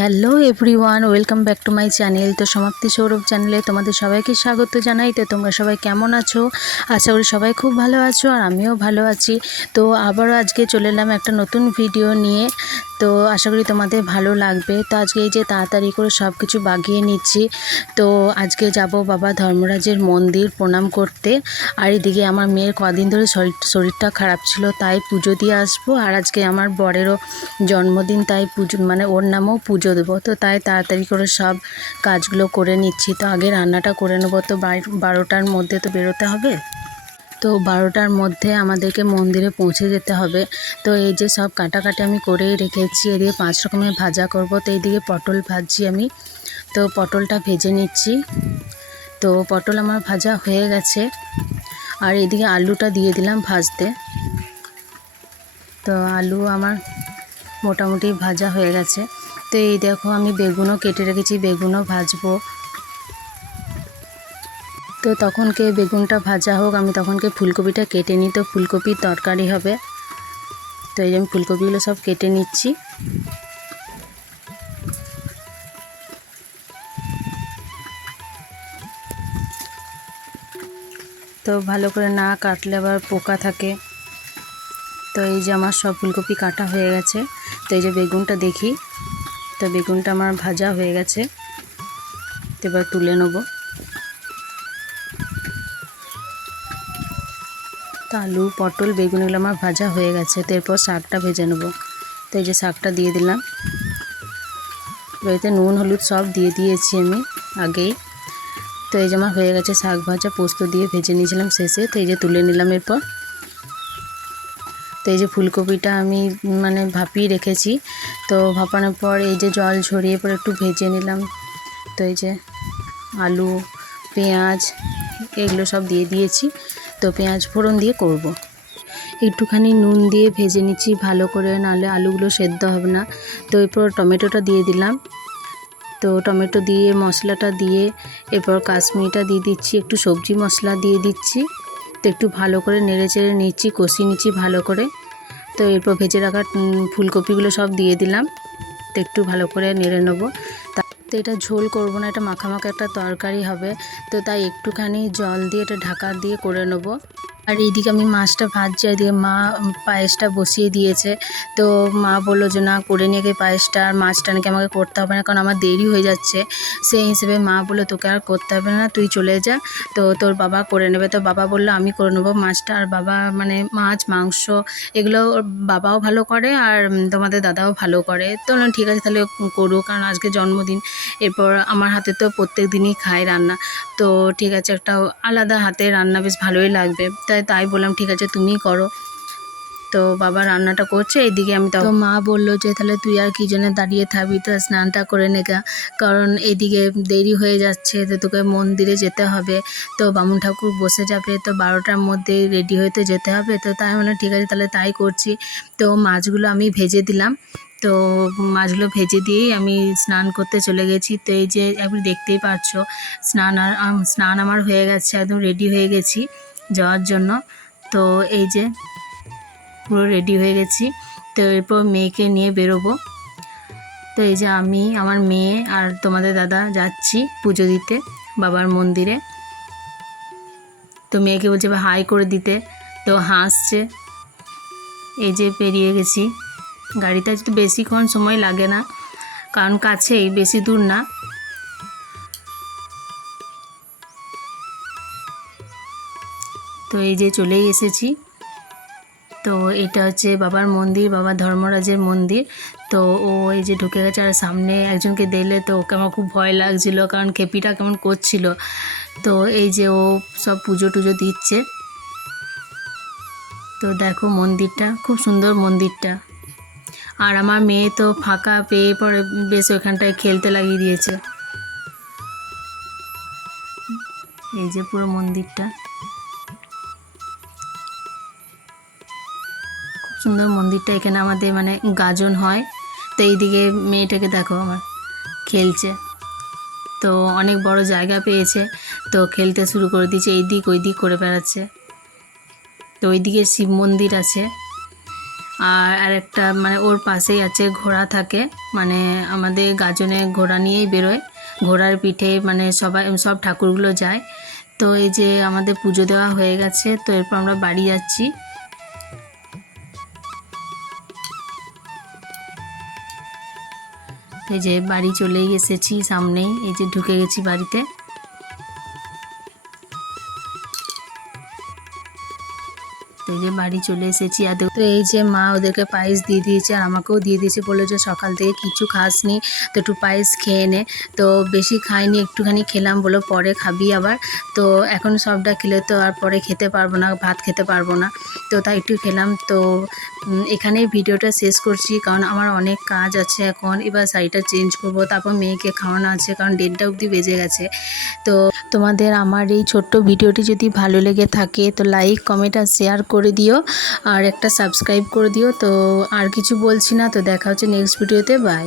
Hello everyone, welcome back to my channel. তো সমাপ্তি সৌরভ চ্যানেলে তোমাদের সবাইকে স্বাগত জানাই। তো তোমরা সবাই কেমন আছো? আশা করি সবাই খুব ভালো আছো আর আমিও ভালো আছি। তো আবারও আজকে চলে এলাম একটা নতুন ভিডিও নিয়ে। তো আশা করি তোমাদের ভালো লাগবে। তো আজকে এই যে তাড়াতাড়ি করে সব কিছু বাগিয়ে নিচ্ছি, তো আজকে যাব বাবা ধর্মরাজের মন্দির প্রণাম করতে। আর এদিকে আমার মেয়ের কদিন ধরে শরীর, শরীরটা খারাপ ছিল, তাই পুজো দিয়ে আসব। আর আজকে আমার বরেরও জন্মদিন, তাই পুজো মানে ওর নামেও পুজো দেবো। তো তাই তাড়াতাড়ি করে সব কাজগুলো করে নিচ্ছি। তো আগে রান্নাটা করে নেব। তো বারোটার মধ্যে তো বেরোতে হবে। তো বারোটার মধ্যে আমাদেরকে মন্দিরে পৌঁছে যেতে হবে। তো এই যে সব কাটাকাটি আমি করেই রেখেছি, এদিকে পাঁচ রকমের ভাজা করব, তো এইদিকে পটল ভাজছি আমি। তো পটলটা ভেজে নিচ্ছি। তো পটল আমার ভাজা হয়ে গেছে। আর এদিকে আলুটা দিয়ে দিলাম ভাজতে। তো আলু আমার মোটামুটি ভাজা হয়ে গেছে। তো এই দেখো আমি বেগুনও কেটে রেখেছি, বেগুনও ভাজবো। তো তখনকে বেগুনটা ভাজা হোক, আমি তখনকে ফুলকপিটা কেটে নিই। তো ফুলকপির তরকারি হবে। তো এই যে আমি ফুলকপিগুলো সব কেটে নিচ্ছি। তো ভালো করে না কাটলে আবার পোকা থাকে। তো এই যে আমার সব ফুলকপি কাটা হয়ে গেছে। তো এই যে বেগুনটা দেখি। তো বেগুনটা আমার ভাজা হয়ে গেছে। তো এবার তুলে নেব। তো আলু, পটল, বেগুন এগুলো আমার ভাজা হয়ে গেছে। তো এরপর শাকটা ভেজে নেব। তো এই যে শাকটা দিয়ে দিলাম। এতে নুন, হলুদ সব দিয়ে দিয়েছি আমি আগেই। তো এই যে আমার হয়ে গেছে শাক ভাজা, পোস্ত দিয়ে ভেজে নিয়েছিলাম শেষে। তো এই যে তুলে নিলাম এরপর। তো এই যে ফুলকপিটা আমি মানে ভাপিয়ে রেখেছি। তো ভাপানোর পর এই যে জল ঝরিয়ে পর একটু ভেজে নিলাম। তো এই যে আলু, পেঁয়াজ, এগুলো সব দিয়ে দিয়েছি। তো পেঁয়াজ ফোড়ন দিয়ে করব। একটুখানি নুন দিয়ে ভেজে নিচ্ছি ভালো করে, নাহলে আলুগুলো সেদ্ধ হবে না। তো এরপর টমেটোটা দিয়ে দিলাম। তো টমেটো দিয়ে, মশলাটা দিয়ে, এরপর কাশ্মীরটা দিয়ে দিচ্ছি, একটু সবজি মশলা দিয়ে দিচ্ছি। তো একটু ভালো করে নেড়ে চেড়ে নিচ্ছি, কষিয়ে নিচ্ছি ভালো করে। তো এরপর ভেজে রাখা ফুলকপিগুলো সব দিয়ে দিলাম। তো একটু ভালো করে নেড়ে নেব। তা এটা ঝোল করব না, এটা মাখা মাখা একটা তরকারি হবে। তো তাই একটুখানি জল দিয়ে এটা ঢাকা দিয়ে করে নেব। আর এইদিকে আমি মাছটা ভাজছি, এদিকে মা পায়েসটা বসিয়ে দিয়েছে। তো মা বলল যে, না, করে নিয়ে গিয়ে পায়েসটা, আর মাছটা নাকি আমাকে করতে হবে না, কারণ আমার দেরি হয়ে যাচ্ছে। সেই হিসেবে মা বলল, তোকে আর করতে হবে না, তুই চলে যা, তো তোর বাবা করে নেবে। তো বাবা বলল, আমি করে নেব মাছটা। আর বাবা মানে মাছ, মাংস, এগুলো বাবাও ভালো করে, আর তোমাদের দাদাও ভালো করে। তো ঠিক আছে, তাহলে করুক কারণ আজকে জন্মদিন, এরপর আমার হাতে তো প্রত্যেক দিনই খায় রান্না। তো ঠিক আছে, একটা আলাদা হাতে রান্না বেশ ভালোই লাগবে। তাই তাই তাই বললাম, ঠিক আছে, তুমিই করো। তো বাবা রান্নাটা করছে, এইদিকে আমি তো মা বলল যে, তাহলে তুই আর কি জন্য দাঁড়িয়ে থাকবি তো স্নানটা করে নেগা কারণ এইদিকে দেরি হয়ে যাচ্ছে, তো তোকে মন্দিরে যেতে হবে। তো বামুন ঠাকুর বসে যাবে, তো বারোটার মধ্যে রেডি হতে যেতে হবে। তো তাই মানে ঠিক আছে, তাহলে তাই করছি। তো মাছগুলো আমি ভেজে দিলাম। তো মাছগুলো ভেজে দিয়েই আমি স্নান করতে চলে গেছি। তো এই যে, আপনি দেখতেই পাচ্ছ স্নান আর স্নান আমার হয়ে গেছে, একদম রেডি হয়ে গেছি। যাওয়ার জন্য। তো এই যে পুরো রেডি হয়ে গেছি। তো এরপর মেয়েকে নিয়ে বেরোবো। তো এই যে আমি, আমার মেয়ে আর তোমাদের দাদা যাচ্ছি পুজো দিতে বাবার মন্দিরে। তো মেয়েকে বলছে হাই করে দিতে। তো হাসছে। এই যে পেরিয়ে গেছি। গাড়িতে তো বেশিক্ষণ সময় লাগে না। কারণ কাছেই, বেশি দূর না। তো এই যে চলেই এসেছি। তো এটা হচ্ছে বাবার মন্দির, বাবা ধর্মরাজের মন্দির। তো ও এই যে ঢুকে গেছে আর সামনে একজনকে দেখলে তো ওকে আমার খুব ভয় লাগছিল, কারণ খেপিটা কেমন করছিল। তো এই যে ও সব পুজো টুজো দিচ্ছে। তো দেখো মন্দিরটা, খুব সুন্দর মন্দিরটা। আর আমার মেয়ে তো ফাঁকা পেয়ে পরে বেশ ওখানটায় খেলতে লাগিয়ে দিয়েছে। এই যে পুরো মন্দিরটা। সুন্দর মন্দিরটা এখানে আমাদের মানে গাজন হয়। তো এইদিকে মেয়েটাকে দেখো আমার, খেলছে। তো অনেক বড় জায়গা পেয়েছে। তো খেলতে শুরু করে দিয়েছে এই দিক ওই দিক করে বেড়াচ্ছে। তো ওইদিকে শিব মন্দির আছে। আর আরেকটা মানে ওর পাশেই আছে, ঘোড়া থাকে। মানে আমাদের গাজনে ঘোড়া নিয়েই বেরোয়। ঘোড়ার পিঠে মানে সবাই, সব ঠাকুরগুলো যায়। তো এই যে আমাদের পুজো দেওয়া হয়ে গেছে, তো এরপর আমরা বাড়ি যাচ্ছি। এই যে বাড়ি চলেই এসেছি সামনেই এই যে ঢুকে গেছি বাড়িতে। যে বাড়ি চলে এসেছি। আর তো এই যে মা ওদেরকে পায়েস দিয়ে দিয়েছে আর আমাকেও দিয়ে দিয়েছে বলে যে সকাল থেকে কিছু খাসনি, তো একটু পায়েস খেয়ে নে। তো বেশি খাইনি, একটুখানি খেলাম বলো পরে খাবি আবার। তো এখন সবটা খেলে তো আর পরে খেতে পারব না, ভাত খেতে পারব না। তো তাই একটু খেলাম। তো এখানেই ভিডিওটা শেষ করছি কারণ আমার অনেক কাজ আছে এখন। এবার শাড়িটা চেঞ্জ করব, তারপর মেয়েকে খাওয়ানো আছে কারণ দেড়টা অবধি বেজে গেছে। তো তোমাদের আমার এই ছোট্ট ভিডিওটি যদি ভালো লেগে থাকে, তো লাইক কমেন্ট আর শেয়ার করে দিও। আর একটা সাবস্ক্রাইব করে দিও। তো আর কিছু বলছি না। তো দেখা হচ্ছে নেক্সট ভিডিওতে বাই